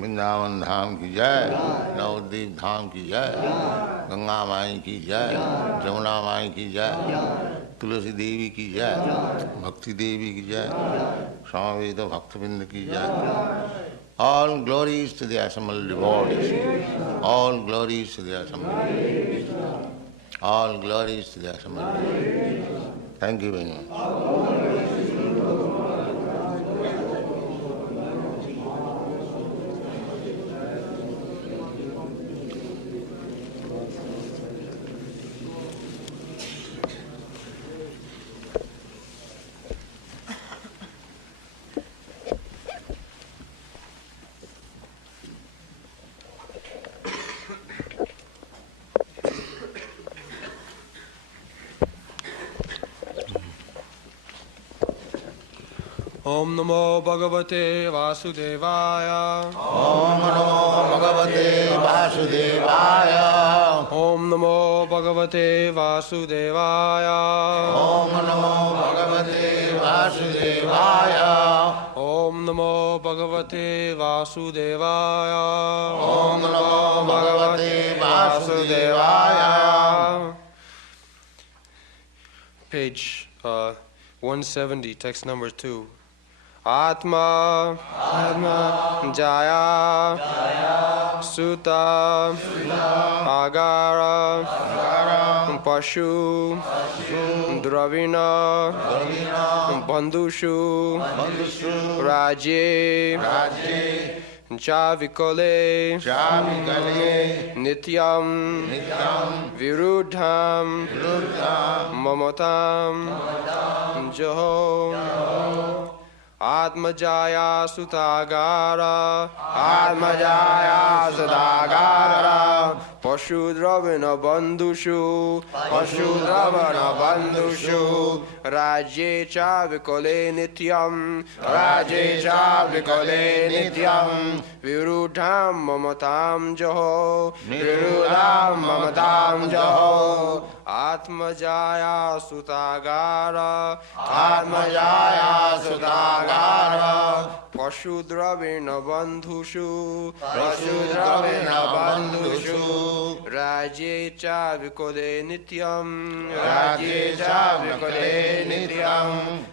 वृंदावन धाम की जय, नवद्वीप धाम की जय, गंगा माई की जय, जमुना माई की जय, तुलसी देवी की जय, भक्ति देवी की जय, स्वामी भक्तबिंद की जय. All glories to the assembled devotees. All glories to the assembled. All glories to the assembled. Thank you very much. Om Namo Bhagavate Vasudevaya. Om Namo Bhagavate Vasudevaya. Om Namo Bhagavate Vasudevaya. Om Namo Bhagavate Vasudevaya. Om Namo Bhagavate Vasudevaya. Om Namo Bhagavate Vasudevaya. Page 170, text number 2. Atma, Atma, Jaya, Jaya, Sutta, Sutta, Agara, Agara, Pashu, Pashu, Dravina, Dravina, Bandhushu, Bandhushu, Raje, Raje, Chavikale, Chavikale, Nityam, Nityam, Virudham, Virudham, Mamatam, Mamatam, Joho, Joho. Atmajaya Sutagara, Atmajaya Sutagara, Pashudravana Bandhushu, Pashudravana Bandhushu, Raje Chavikale Nityam, Raje Chavikale Nityam, Virudham Mamatam Joho, Virudham Mamatam Joho, Atmajaya Sutagara, Atmajaya Sutagara, Pashudravena Bandhushu, Pashudravena Bandhushu, Raje Chavikale Nityam, Raje Chavikale Nityam,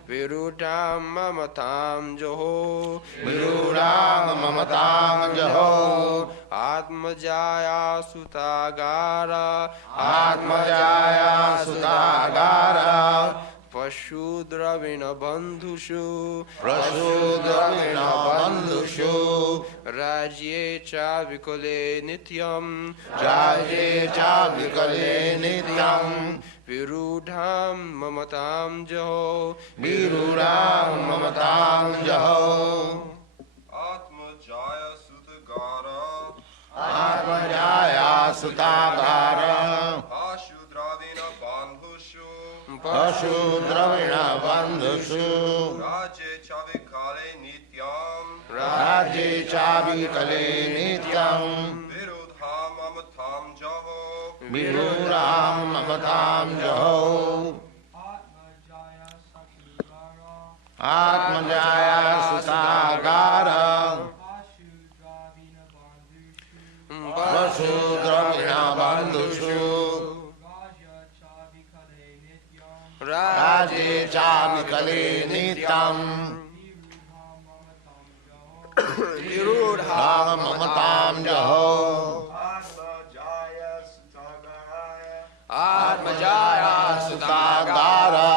Virudham Mamatam Joho, Virudham Mamatam Joho, Atmajaya Sutagara, Atmajaya Sutagara, Pashudravena Bandhushu, Pashudravena Bandhushu, Rajye Chavikale Nityam, Rajye Chavikale Nityam, Virudham Mamatam Jaho, Virudham Mamatam Jaho. Atmajaya Sutagara, Atmajaya Sutagara, Pashudravena Bandhushu, Pashudravena Bandhushu, Rajye Chavikale Nityam, Rajye Chavikale Nityam, Virudham Mamatam Jaho, Virudham Mamatam Jaho. Atmajaya Sutagara, Pashudravena Bandhushu, Rajye Chavikale Nityam, Virudham Mamatam Jaho. Atmajaya Sutagara,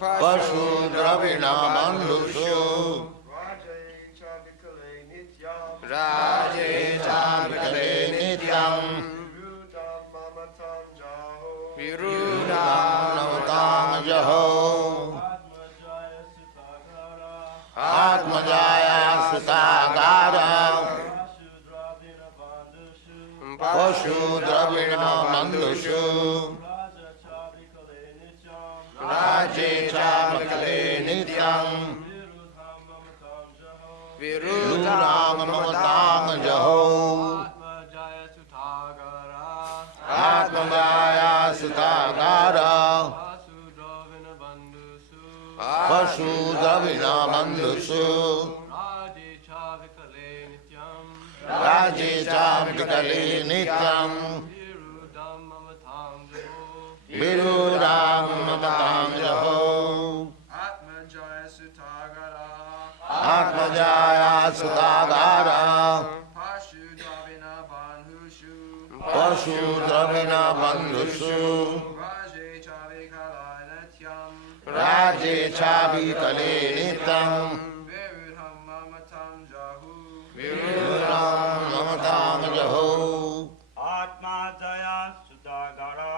Pashudravena Bandhushu, Rajye Chavikale Nityam, Virudham Mamatam Jaho. Atmajaya Sutagara, Pashudravena Bandhushu, Rajye Chavikale Nityam, Virudham Mamatam Jaho. Atmajaya Sutagara, Pashu Dravina Bandhusu Raje Chavikale Nityam Viruram Mamatam Jaho Atmajaya Sutagara Atmajaya Sutagara Pashu Dravina Bandhushu Pashu Dravina Bandhusu Raje Chavikala Nityam Raje Chavikale Nityam Virudham Mamatam Jahu Viruram Mamatam Jaho Atma Jaya Sudagara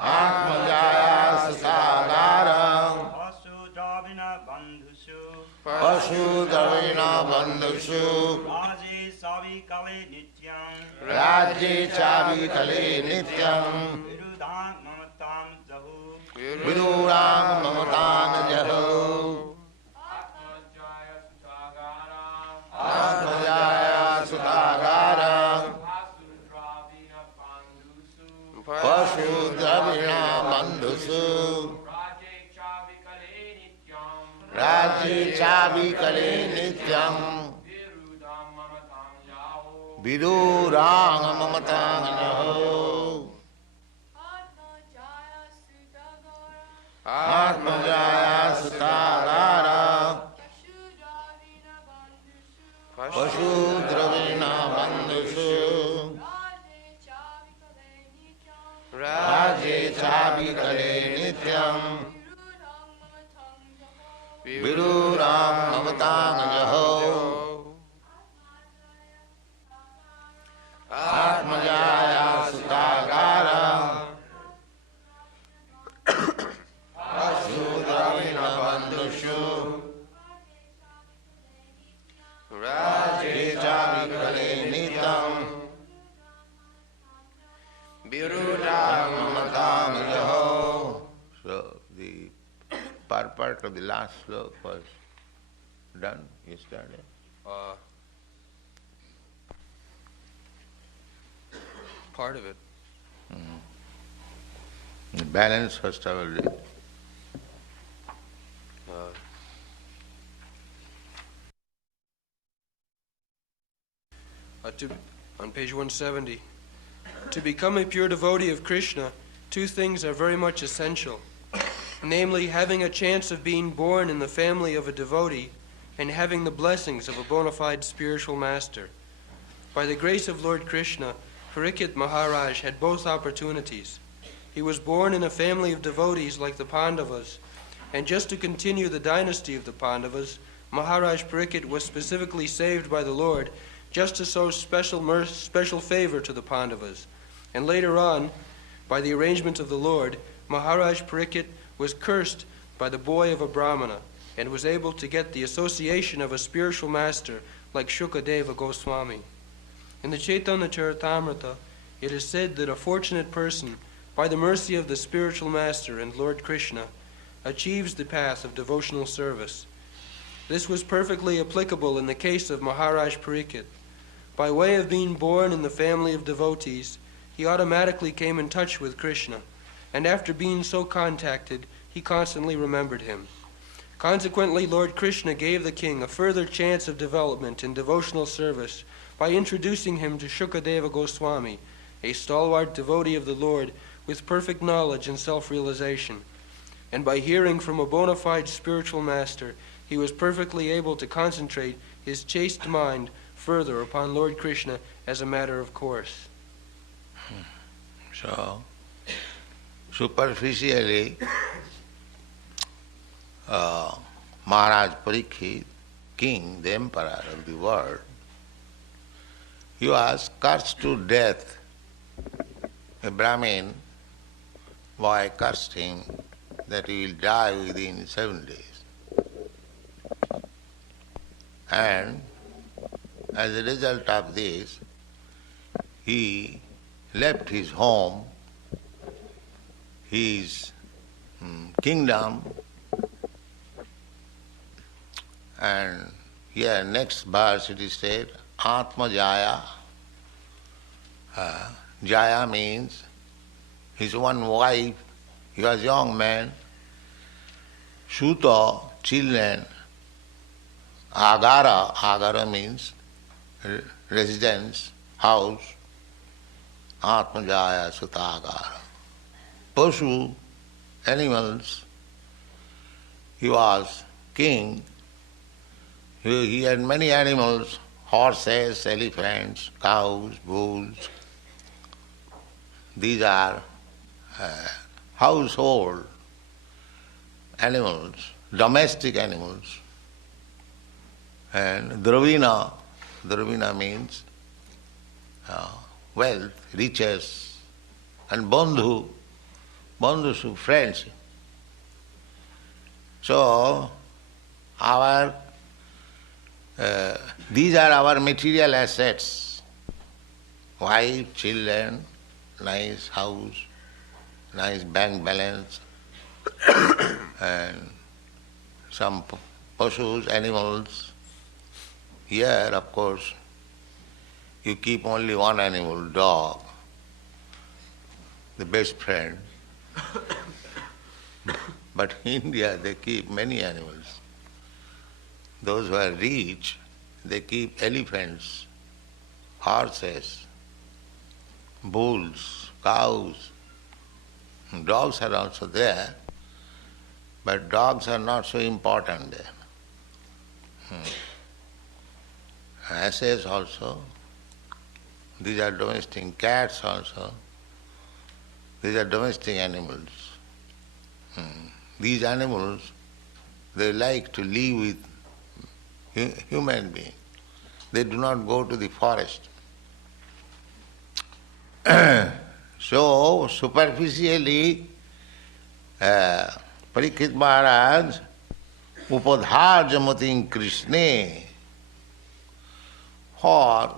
Atmajaya Sutagara Vasu Dravina Bandhusu Pashu Dravina Bandhusu Raje Savi Kale Nityam Raje Chavikale Nityam Virudhan Mamatam Jahu Viduram Mamatam Jaho Atmajaya Sutagara Pashu Dravina Bandhusu Raje Chavikale Nityam Viduram Mamatam Jaho Atmajaya Sutagara Pashu Dravina Bandhusu Raje Chavikale Nityam Viduram Mamatam Jaho Atmajaya Sutagara Pashu Dravina Bandhusu Raje Chavikale Nityam Viduram Mamatam Jaho. So the purport of the last sloka was done yesterday. Part of it. The balance first I will read. On page 170. To become a pure devotee of Krishna, two things are very much essential. Namely, having a chance of being born in the family of a devotee and having the blessings of a bona fide spiritual master. By the grace of Lord Krishna, Parikshit Maharaj had both opportunities. He was born in a family of devotees like the Pandavas, and just to continue the dynasty of the Pandavas, Maharaj Parikshit was specifically saved by the Lord just to show special favor to the Pandavas. And later on, by the arrangement of the Lord, Maharaj Parikshit was cursed by the boy of a Brahmana and was able to get the association of a spiritual master like Shukadeva Goswami. In the Chaitanya Charitamrita, it is said that a fortunate person, by the mercy of the spiritual master and Lord Krishna, achieves the path of devotional service. This was perfectly applicable in the case of Maharaj Parikshit. By way of being born in the family of devotees, he automatically came in touch with Krishna, and after being so contacted, he constantly remembered him. Consequently, Lord Krishna gave the king a further chance of development in devotional service by introducing him to Shukadeva Goswami, a stalwart devotee of the Lord with perfect knowledge and self-realization. And by hearing from a bona fide spiritual master, he was perfectly able to concentrate his chaste mind further upon Lord Krishna as a matter of course. So, superficially, Maharaj Parikshit, king, the emperor of the world, he was cursed to death. A Brahmin boy cursed him that he will die within 7 days. And as a result of this, he left his home, his kingdom, and here next verse it is said, Atma Jaya. Jaya means his one wife, he was a young man, Suta children, agara, agara means residence, house, atmajaya sutagara. Pashu, animals, he was king. He had many animals, horses, elephants, cows, bulls. These are household animals, domestic animals. And Dravina means wealth, riches, and bandhu, friends. So, these are our material assets. Wife, children, nice house, nice bank balance, and some pashus, animals. Here, of course, you keep only one animal, dog, the best friend. But in India, they keep many animals. Those who are rich, they keep elephants, horses, bulls, cows. Dogs are also there, but dogs are not so important there. Asses also, these are domestic. Cats also, these are domestic animals. These animals, they like to live with human beings. They do not go to the forest. So, superficially, Parikshit Maharaj, upadharjamating Krishna, for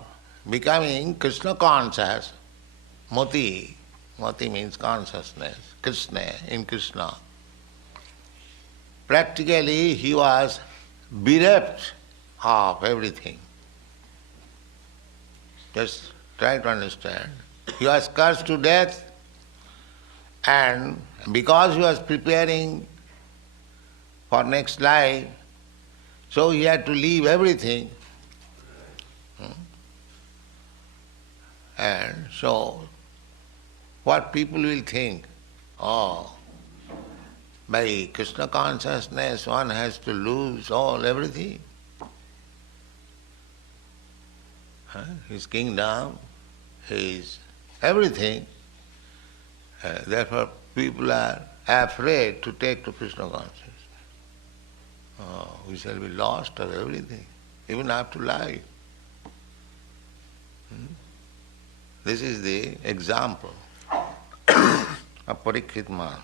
becoming Krishna conscious, mati means consciousness, Krishna, in Krishna. Practically, he was bereft of everything. Just try to understand. He was cursed to death, and because he was preparing for next life, so he had to leave everything. And so, what people will think? Oh, by Krishna consciousness one has to lose everything. His kingdom, his everything. Therefore people are afraid to take to Krishna consciousness. Oh, we shall be lost of everything, even after life. This is the example of Parikshit Maharaj.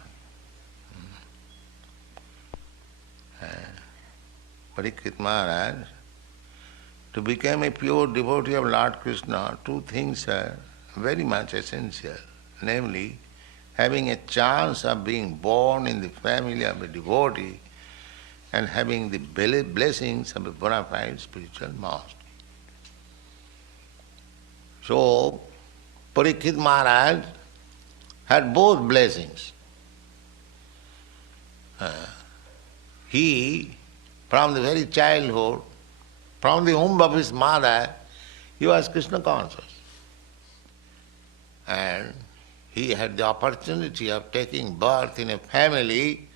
Parikshit Maharaj, to become a pure devotee of Lord Krishna, two things are very much essential, namely having a chance of being born in the family of a devotee and having the blessings of a bona fide spiritual master. So, Parikshit Maharaj had both blessings. He, from the very childhood, from the womb of his mother, he was Krishna conscious. And he had the opportunity of taking birth in a family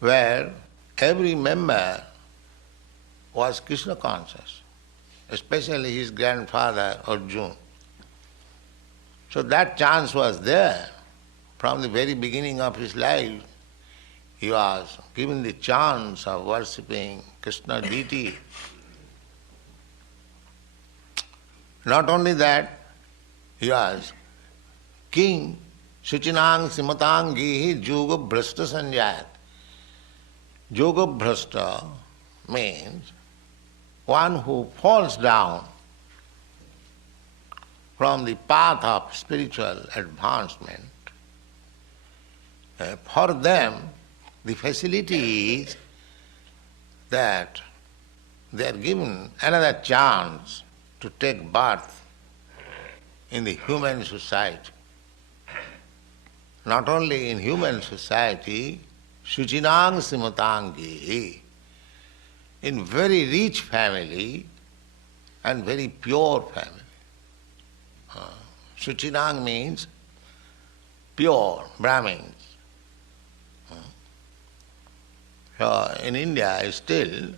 where every member was Krishna conscious, especially his grandfather Arjuna. So that chance was there. From the very beginning of his life, he was given the chance of worshipping Krishna deity. Not only that, he was king, Suchinang Simatangi Yoga Bhrashta Sanjayat. Yoga Bhrashta means one who falls down from the path of spiritual advancement. For them, the facility is that they are given another chance to take birth in the human society. Not only in human society, Suchinang Simatangi, in very rich family and very pure family. Suchinang means pure, Brahmins. So in India still,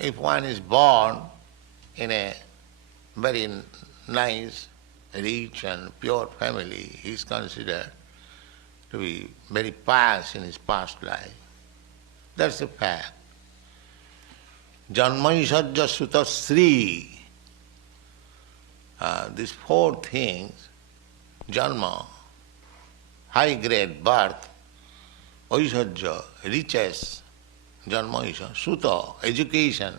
if one is born in a very nice, rich and pure family, he is considered to be very pious in his past life. That's a fact. Janmaisajja Sutta Sri. These four things, Janma, high grade birth, Aishajja, riches, Janmaisha, Sutta, education,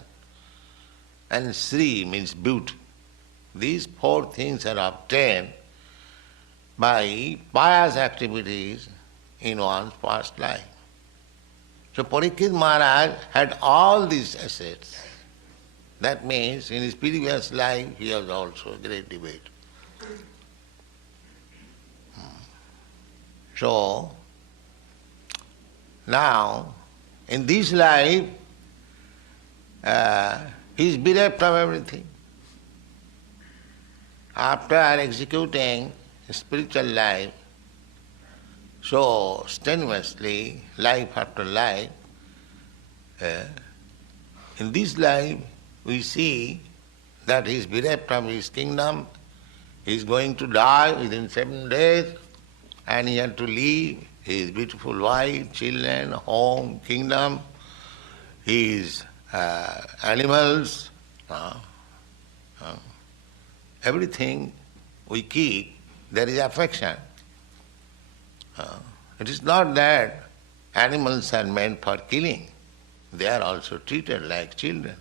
and Sri means beauty. These four things are obtained by pious activities in one's past life. So Parikshit Maharaj had all these assets. That means in his previous life he was also a great debater. So now in this life he is bereft of everything. After executing spiritual life so strenuously, life after life, in this life we see that he is bereft of his kingdom, he is going to die within 7 days, and he had to leave his beautiful wife, children, home, kingdom, his animals, everything we keep, there is affection. It is not that animals are meant for killing. They are also treated like children.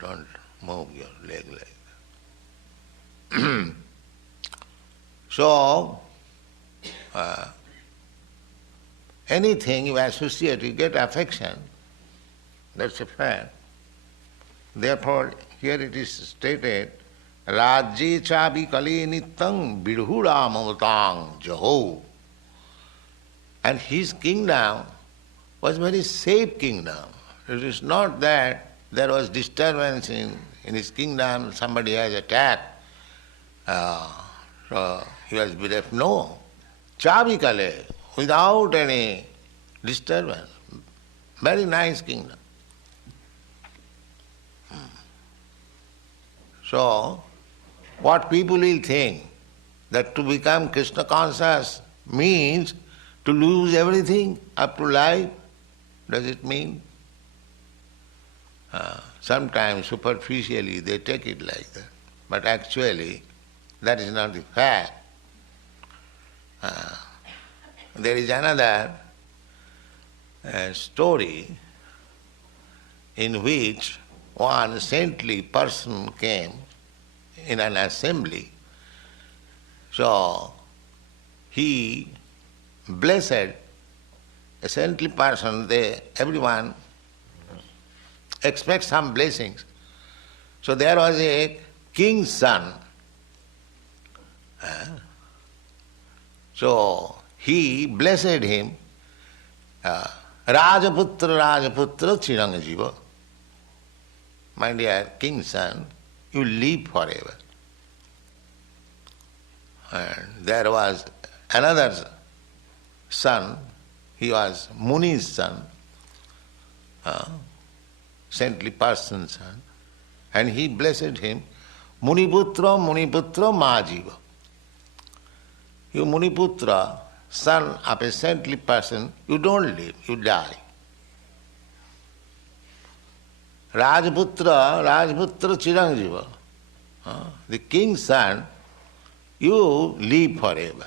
Don't move your leg like that. So, anything you associate, you get affection. That's a fact. Therefore, here it is stated, Rajye chabi kale nitang bidhura mamatang jaho. And his kingdom was very safe kingdom. It is not that there was disturbance in his kingdom, somebody has attacked, so he was bereft. No. Chabi kale, without any disturbance. Very nice kingdom. So, what people will think, that to become Krishna conscious means to lose everything up to life, does it mean? Sometimes superficially they take it like that, but actually that is not the fact. There is another story in which one saintly person came in an assembly. So he blessed a saintly person, everyone expects some blessings. So there was a king's son. So he blessed him, Rajaputra Chirangajiva. My dear king's son, you live forever. And there was another son, he was Muni's son, saintly person's son, and he blessed him, Muniputra Majiva. You Muniputra, son of a saintly person, you don't live, you die. Rajputra Chiranjiva, the king's son, you live forever.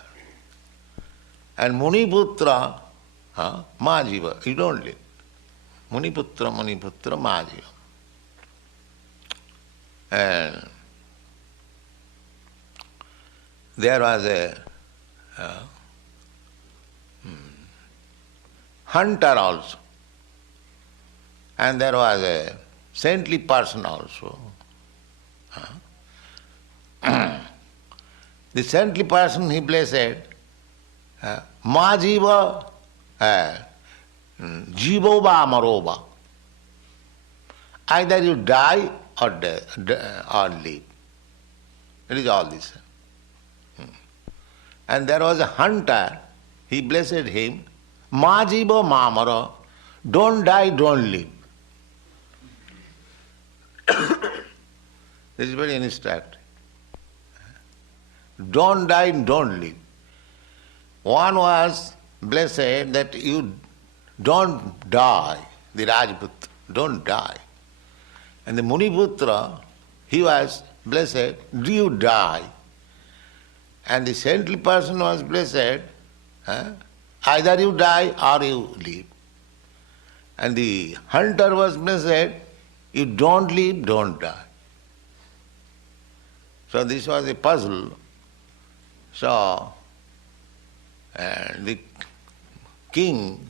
And Muniputra Majiva, you don't live. Muniputra Majiva. And there was a hunter also. And there was a saintly person also. The saintly person he blessed, Majiva, Jivo va maro va. Either you die or live. It is all this. And there was a hunter, he blessed him, Ma jivo ma maro, don't die, don't live. This is very instructive. Don't die, don't live. One was blessed that you don't die, the Rajputra, don't die. And the Muniputra, he was blessed, do you die? And the saintly person was blessed, either you die or you live. And the hunter was blessed, you don't live, don't die. So this was a puzzle. So the king,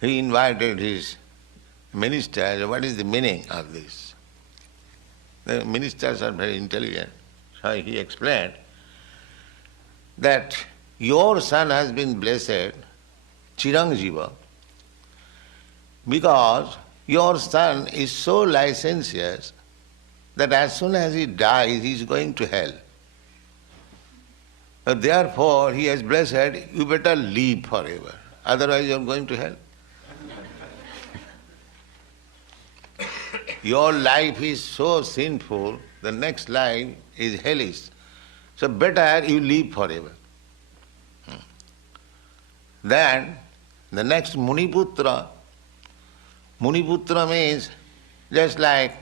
he invited his ministers, what is the meaning of this? The ministers are very intelligent. So he explained that your son has been blessed, Chiranjiva, because your son is so licentious that as soon as he dies, he is going to hell. Therefore, he has blessed, you better live forever, otherwise you are going to hell. Your life is so sinful, the next life is hellish. So better you live forever. Then the next Muniputra. Muniputra means just like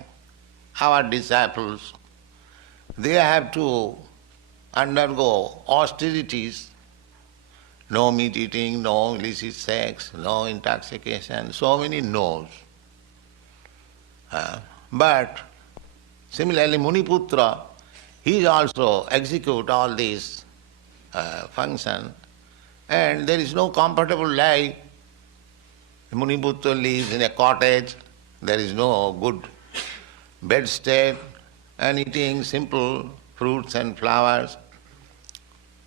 our disciples, they have to undergo austerities, no meat eating, no illicit sex, no intoxication, so many no's. But similarly, Muniputra, he also execute all these functions, and there is no comfortable life. Muniputra lives in a cottage, there is no good bedstead, and eating simple fruits and flowers.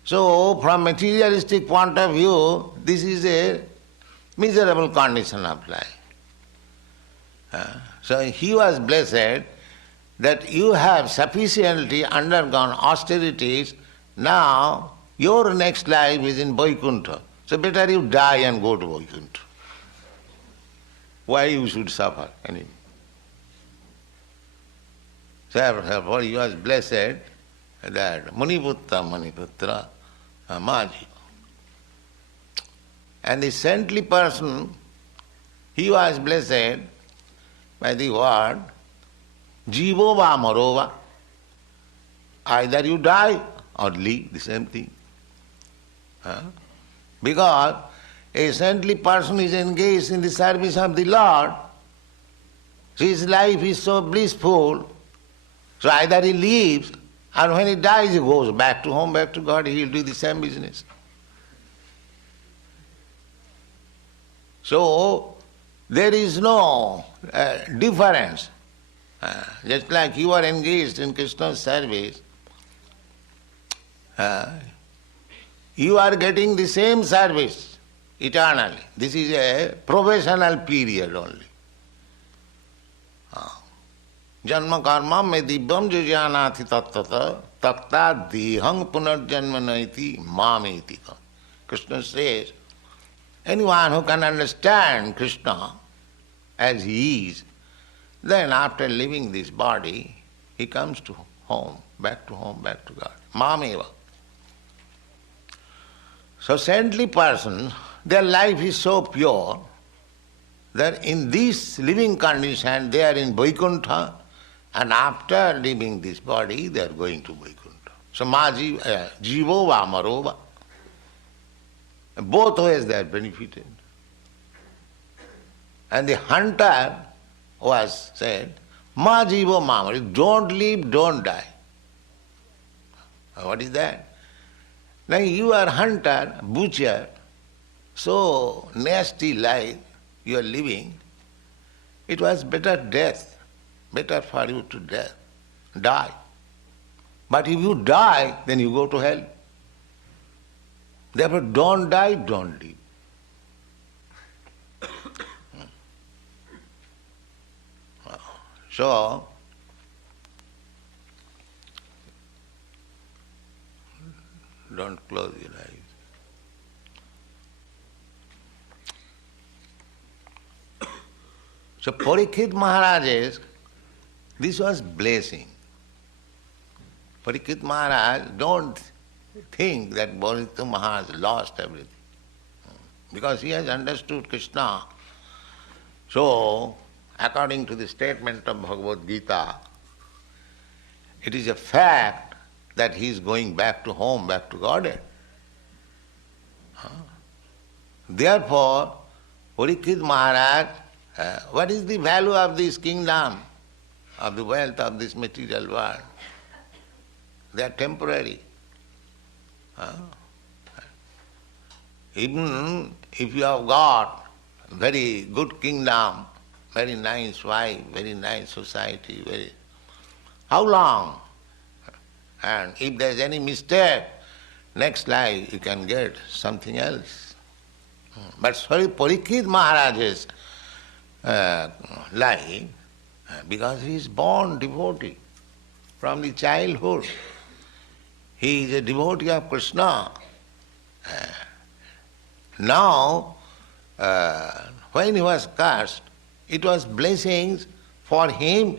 So, from materialistic point of view, this is a miserable condition of life. So he was blessed that you have sufficiently undergone austerities, now your next life is in Vaikuntha. So better you die and go to Vaikuntha. Why you should suffer anyway? So therefore he was blessed that Muniputra, Maji. And the saintly person, he was blessed by the word Jivo va marova. Either you die or live, the same thing. Because a saintly person is engaged in the service of the Lord, his life is so blissful, so either he lives or when he dies he goes back to home, back to God, he will do the same business. So there is no difference. Just like you are engaged in Krishna's service, you are getting the same service eternally. This is a probational period only. Janma karma me divyam jujyanati tattata takta dehang punarjanma naiti mamiti. Krishna says, anyone who can understand Krishna as he is, then after leaving this body, he comes to home, back to God. Mameva. So saintly persons, their life is so pure that in this living condition they are in Vaikuntha, and after leaving this body they are going to Vaikuntha. So jivo va marova. Both ways they are benefited. And the hunter was said, Ma jivo ma maro, don't live, don't die. What is that? Now you are hunter, butcher, so nasty life you are living, it was better death, better for you to die. But if you die, then you go to hell. Therefore don't die, don't live. So, don't close your eyes. So Parikshit Maharaj, this was blessing. Parikshit Maharaj, don't think that Parikshit Maharaj lost everything. Because he has understood Krishna. So, according to the statement of Bhagavad Gita, it is a fact that he is going back to home, back to Godhead. Therefore, Parikshit Maharaj, what is the value of this kingdom, of the wealth of this material world? They are temporary. Even if you have got very good kingdom, very nice wife, very nice society, how long? And if there is any mistake, next life you can get something else. But sorry, Parikshit Maharaj's life, because he is born devotee from the childhood. He is a devotee of Krishna. Now, when he was cursed, it was blessings for him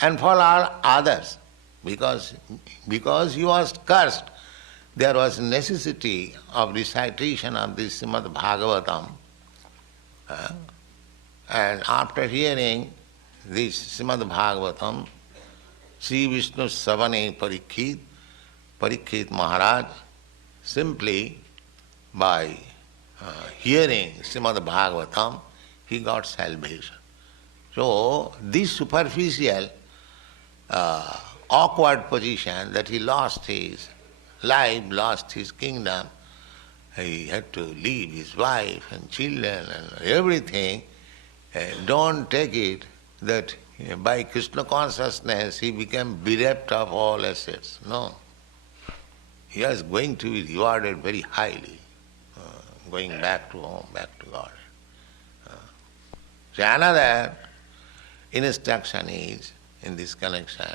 and for all others. Because he was cursed, there was necessity of recitation of this Srimad Bhagavatam. And after hearing this Srimad Bhagavatam, Sri Vishnu Savane Parikshit Maharaj, simply by hearing Srimad Bhagavatam, he got salvation. So, this superficial, awkward position that he lost his life, lost his kingdom, he had to leave his wife and children and everything. Don't take it that by Krishna consciousness he became bereft of all assets. No. He was going to be rewarded very highly, going back to home, back to God. So another instruction is, in this connection,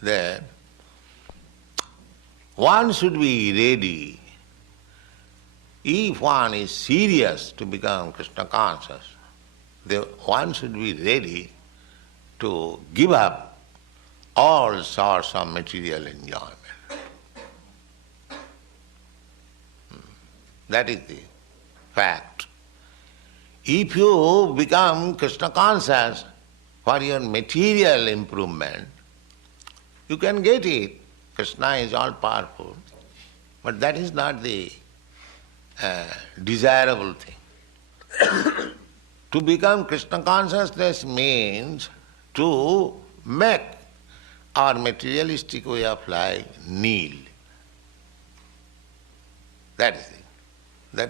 that one should be ready, if one is serious to become Krishna conscious, one should be ready to give up all sorts of material enjoyment. That is the fact. If you become Krishna conscious for your material improvement, you can get it. Krishna is all powerful. But that is not the desirable thing. To become Krishna consciousness means to make our materialistic way of life nil. That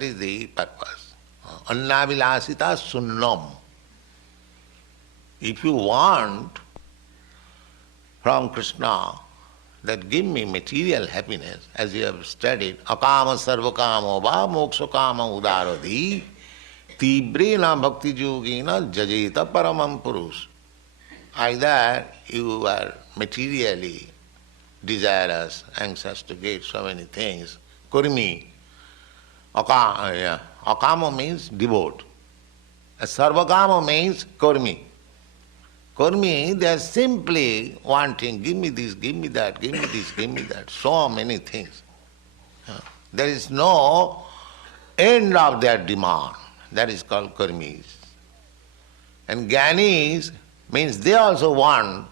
is the purpose. Annavilasita sunnam. If you want from Krishna that give me material happiness, as you have studied, akama sarvakamo va moksha kama udaradi tibrena bhakti yogena jajeta paramam purush. Either you are materially desirous, anxious to get so many things, kurmi. Akama means devote. Sarvakama means kurmi. Kurmi, they are simply wanting, give me this, give me that, give me this, give me that, so many things. There is no end of their demand. That is called kurmis. And jnanis means they also want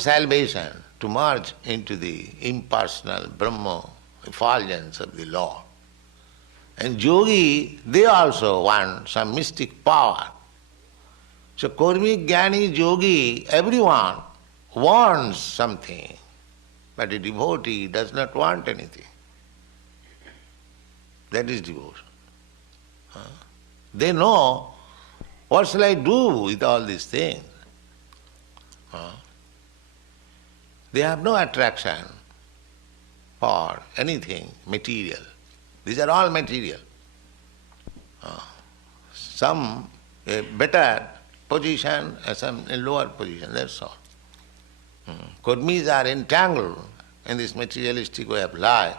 salvation, to merge into the impersonal Brahma effulgence of the Lord. And yogi, they also want some mystic power. So Kurmi, Jnani, Yogi, everyone wants something, but a devotee does not want anything. That is devotion. They know, what shall I do with all these things? They have no attraction for anything material. These are all material. Some better position, some lower position, that's all. Kurmis are entangled in this materialistic way of life.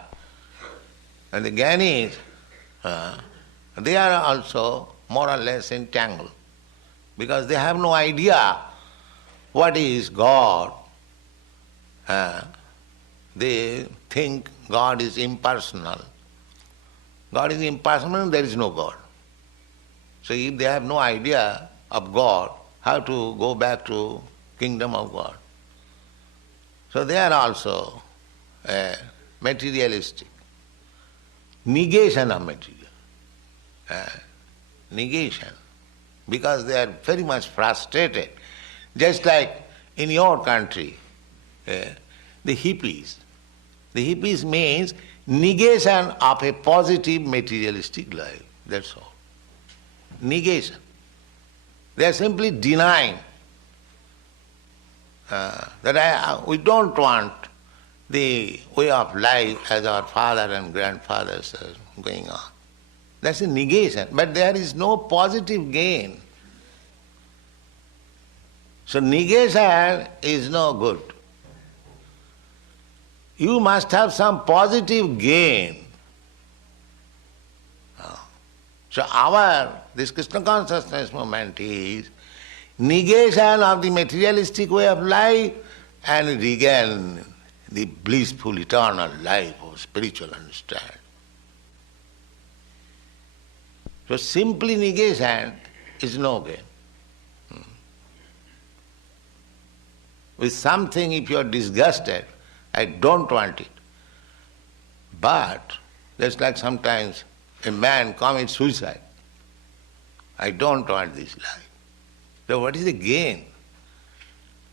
And the Jnanis, they are also more or less entangled because they have no idea what is God. They think God is impersonal. God is impersonal, there is no God. So if they have no idea of God, how to go back to kingdom of God? So they are also materialistic. Negation of material. Negation. Because they are very much frustrated. Just like in your country, the hippies. The hippies means negation of a positive materialistic life. That's all. Negation. They are simply denying that we don't want the way of life as our father and grandfathers are going on. That's a negation. But there is no positive gain. So negation is no good. You must have some positive gain. So this Krishna consciousness movement is negation of the materialistic way of life and regain the blissful eternal life of spiritual understanding. So simply negation is no gain. With something, if you are disgusted, I don't want it. But just like sometimes a man commits suicide, I don't want this life. So what is the gain?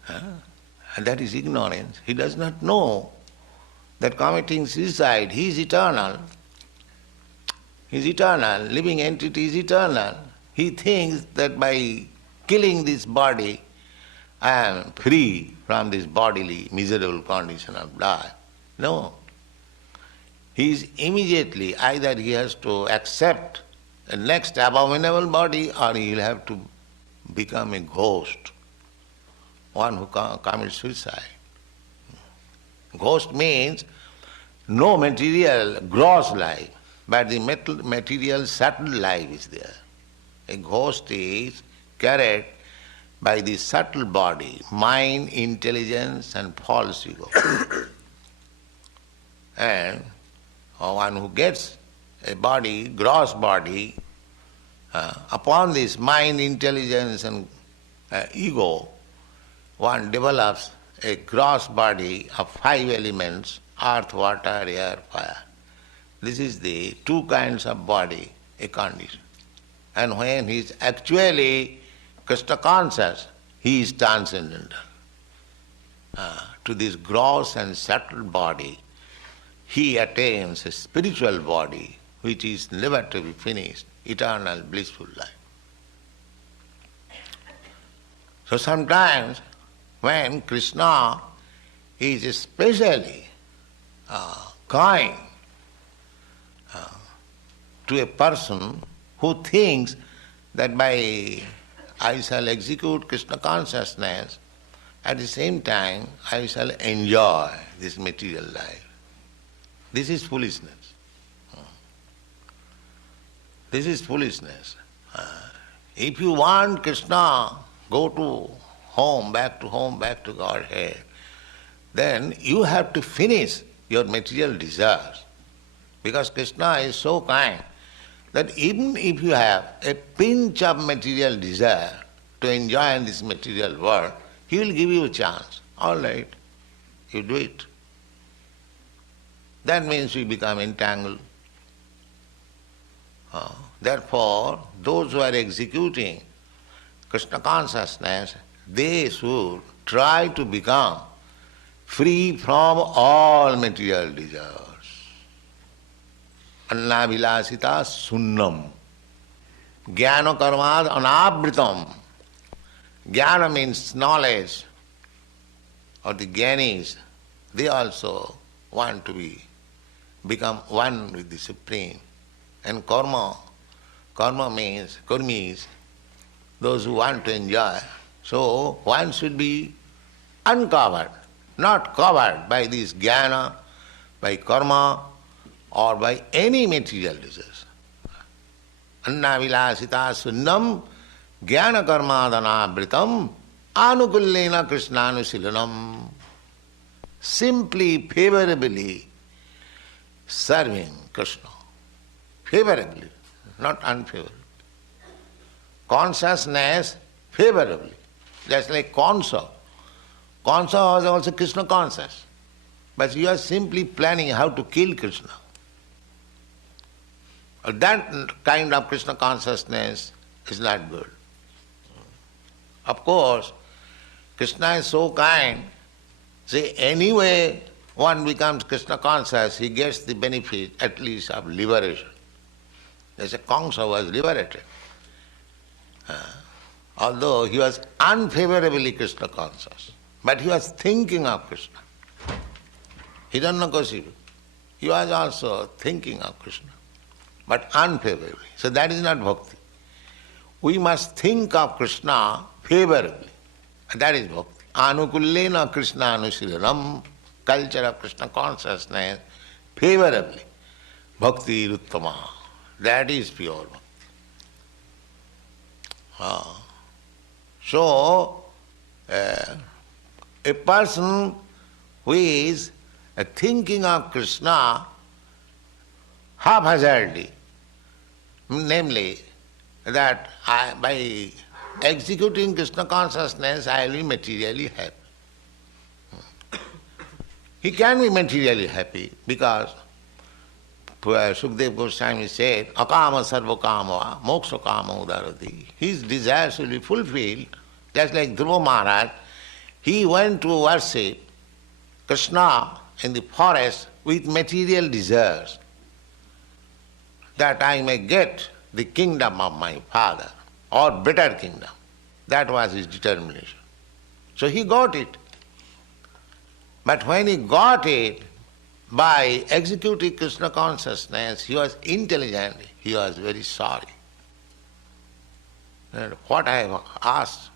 And that is ignorance. He does not know that committing suicide, he is eternal. He is eternal, living entity is eternal. He thinks that by killing this body, I am free from this bodily miserable condition of life. No. He is immediately, either he has to accept the next abominable body or he will have to become a ghost, one who commits suicide. Ghost means no material gross life, but the material subtle life is there. A ghost is carried by the subtle body, mind, intelligence and false ego. And one who gets a body, gross body, upon this mind, intelligence and ego, one develops a gross body of 5 elements, earth, water, air, fire. This is the 2 kinds of body, a condition. And when he is actually Krishna conscious, he is transcendental. To this gross and subtle body, he attains a spiritual body which is never to be finished, eternal blissful life. So sometimes when Krishna is especially kind to a person who thinks that by I shall execute Krishna consciousness, at the same time I shall enjoy this material life. This is foolishness. This is foolishness. If you want Krishna, go to home, back to Godhead, then you have to finish your material desires. Because Krishna is so kind that even if you have a pinch of material desire to enjoy in this material world, he will give you a chance. All right, you do it. That means we become entangled. Therefore, those who are executing Krishna consciousness, they should try to become free from all material desires. Annavilasita sunnam. Jnana karmad anavritam. Jnana means knowledge, or the jnanis, they also want to become one with the Supreme. And karma means, kurmis, those who want to enjoy. So one should be uncovered, not covered by this jnana, by karma, or by any material desires. Anna vilasita sunnam jnana karmadana vritam anukullena krishnanusilanam. Simply, favorably serving Krishna. Favorably, not unfavorably. Consciousness favorably. Just like Kansa. Kansa was also Krishna conscious. But you are simply planning how to kill Krishna. That kind of Krishna consciousness is not good. Of course, Krishna is so kind. See, anyway one becomes Krishna conscious, he gets the benefit at least of liberation. There's a Kamsa was liberated. Although he was unfavorably Krishna conscious, but he was thinking of Krishna. Hiranyakashipu, he was also thinking of Krishna, but unfavorably. So that is not bhakti. We must think of Krishna favorably. That is bhakti. Anukullena Krishna anusilanam, culture of Krishna consciousness, favorably. Bhakti ruttama. That is pure bhakti. So, a person who is thinking of Krishna haphazardly, namely that by executing Krishna consciousness I will be materially happy. He can be materially happy because Sukadeva Goswami said, akama sarva kama moksha kama udarati. His desires will be fulfilled, just like Dhruva Maharaj. He went to worship Krishna in the forest with material desires, that I may get the kingdom of my father, or better kingdom. That was his determination. So he got it. But when he got it, by executing Krishna consciousness, he was intelligent, he was very sorry. And what I have asked,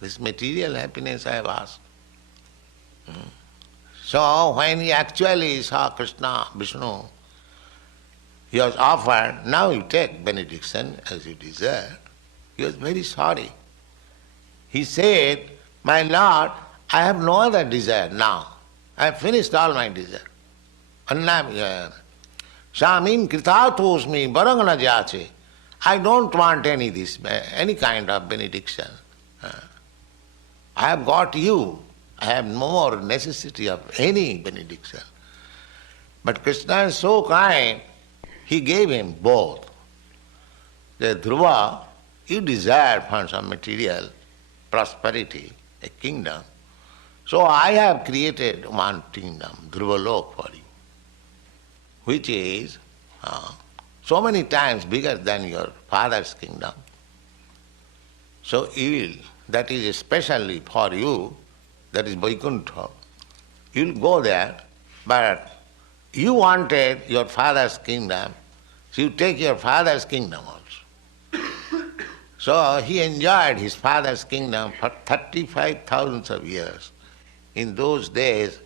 this material happiness I have asked. So when he actually saw Krishna, Vishnu, he was offered, now you take benediction as you desire. He was very sorry. He said, my Lord, I have no other desire now. I have finished all my desire. Shamin kritatosmi barangana jache. I don't want any kind of benediction. I have got you. I have no more necessity of any benediction. But Krishna is so kind, he gave him both. The Dhruva, you desire for some material prosperity, a kingdom. So I have created one kingdom, Dhruvalok, for you, which is so many times bigger than your father's kingdom. So that is especially for you, that is Vaikuntha. You'll go there, but you wanted your father's kingdom, so you take your father's kingdom also. So he enjoyed his father's kingdom for 35,000 of years. In those days,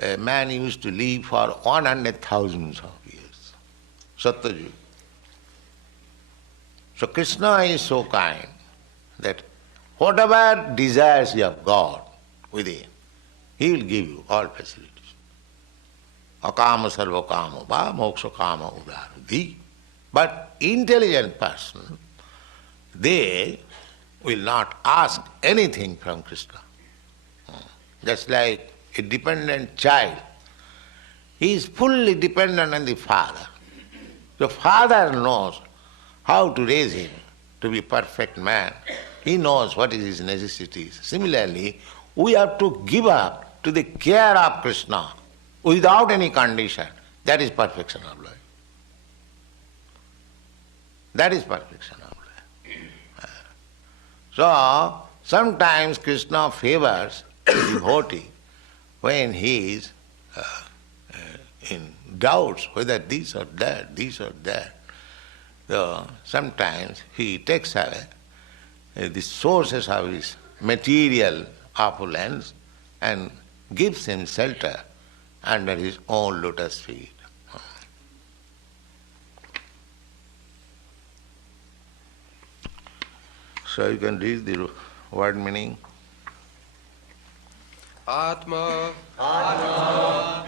a man used to live for 100,000 of years. Satyajug. So Krishna is so kind that whatever desires you have got within, he will give you all facilities. Akama sarva kama va moksha kama udarati. But intelligent person, they will not ask anything from Krishna. Just like a dependent child. He is fully dependent on the father. The father knows how to raise him to be a perfect man. He knows what is his necessities. Similarly, we have to give up to the care of Krishna without any condition. That is perfection of life. That is perfection of life. So, sometimes Krishna favors the devotee when he is in doubts whether this or that, So sometimes he takes away the sources of his material opulence and gives him shelter under his own lotus feet. So you can read the word meaning. Atma,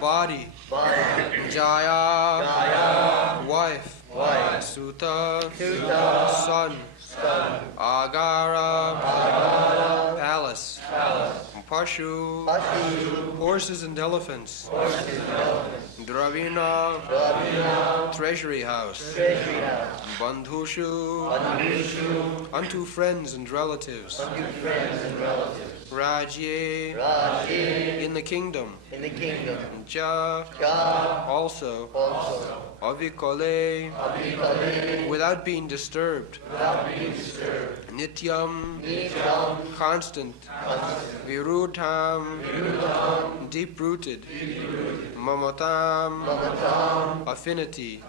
body, Jaya, wife, Sutta, son, Agara, palace, Pashu, horses and elephants, Dravina, treasury house, Bandhushu, unto friends and relatives, Rajye, in the kingdom, Ja, also, Avikale, without being disturbed, Nityam, constant, Virudham, deep-rooted, Mamatam, affinity,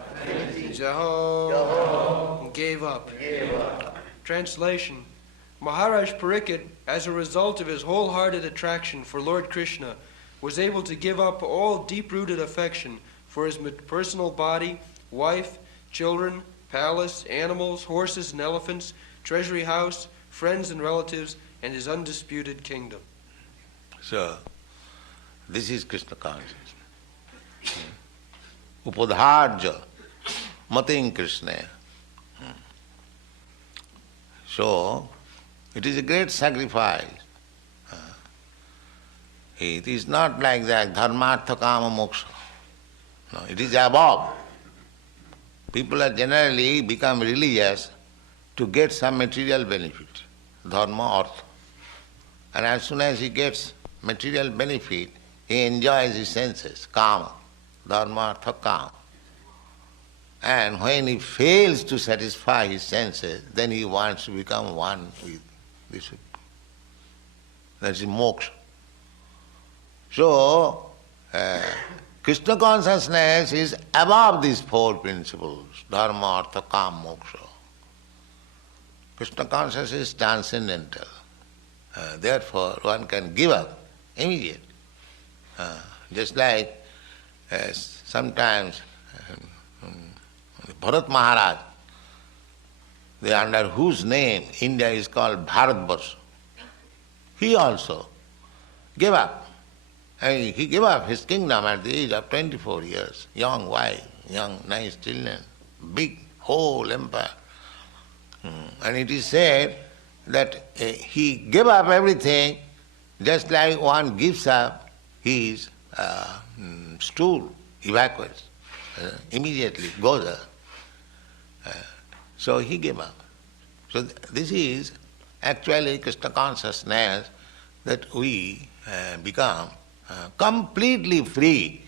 Jaho, gave up. Translation: Maharaj Pariksit, as a result of his wholehearted attraction for Lord Krishna, was able to give up all deep-rooted affection for his personal body, wife, children, palace, animals, horses and elephants, treasury house, friends and relatives, and his undisputed kingdom. So, this is Krishna consciousness. Upadharja matin Krishna. So, it is a great sacrifice. It is not like that dharmartha kama moksha. No, it is above. People are generally become religious to get some material benefit, dharma, artha. And as soon as he gets material benefit, he enjoys his senses, kama, dharma, artha, kama. And when he fails to satisfy his senses, then he wants to become one with this. That is moksha. So, Krishna consciousness is above these four principles, dharma, artha, kama, moksha. Krishna consciousness is transcendental. Therefore, one can give up immediately. Just like sometimes Bharat Maharaj, under whose name India is called Bharatvarsha, he also gave up. And he gave up his kingdom at the age of 24 years, young wife, young nice children, big whole empire. And it is said that he gave up everything just like one gives up his stool, evacuates, immediately goes up. So he gave up. So this is actually Krishna consciousness, that we become completely free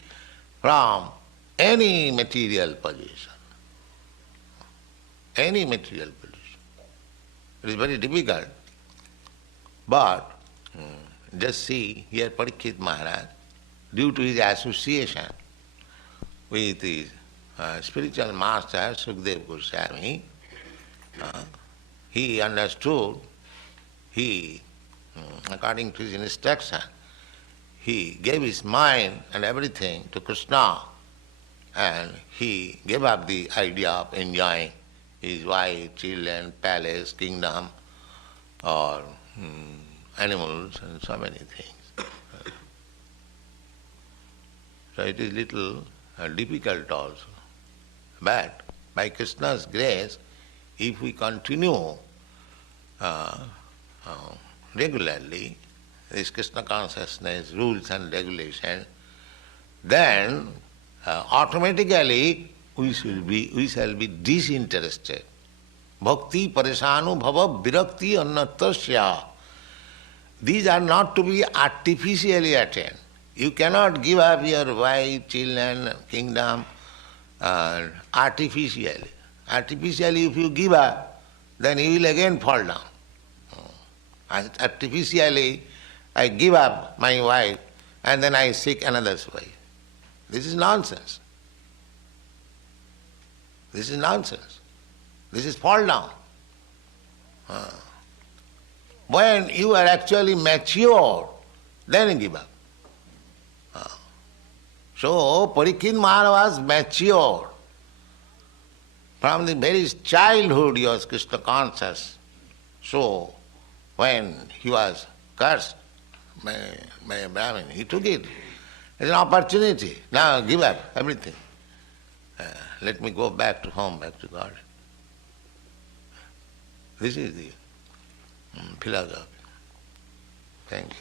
from any material position. Any material position. It is very difficult. But just see here Pariksit Maharaj, due to his association with his spiritual master Sukadeva Goswami, he understood, according to his instruction, he gave his mind and everything to Krishna, and he gave up the idea of enjoying his wife, children, palace, kingdom, or animals, and so many things. So it is little difficult also. But by Krishna's grace, if we continue regularly this Krishna consciousness, rules and regulations, then automatically we shall be disinterested. Bhakti parishanu bhava virakti annatasya. These are not to be artificially attained. You cannot give up your wife, children, kingdom artificially. Artificially if you give up, then you will again fall down. Artificially I give up my wife and then I seek another's wife. This is nonsense. This is nonsense. This is fall down. When you are actually mature, then give up. So Parikshit Maharaj was mature. From the very childhood he was Krishna conscious. So when he was cursed by a Brahmin, he took it as an opportunity. Now give up everything. Let me go back to home, back to God. This is the philosophy. Thank you.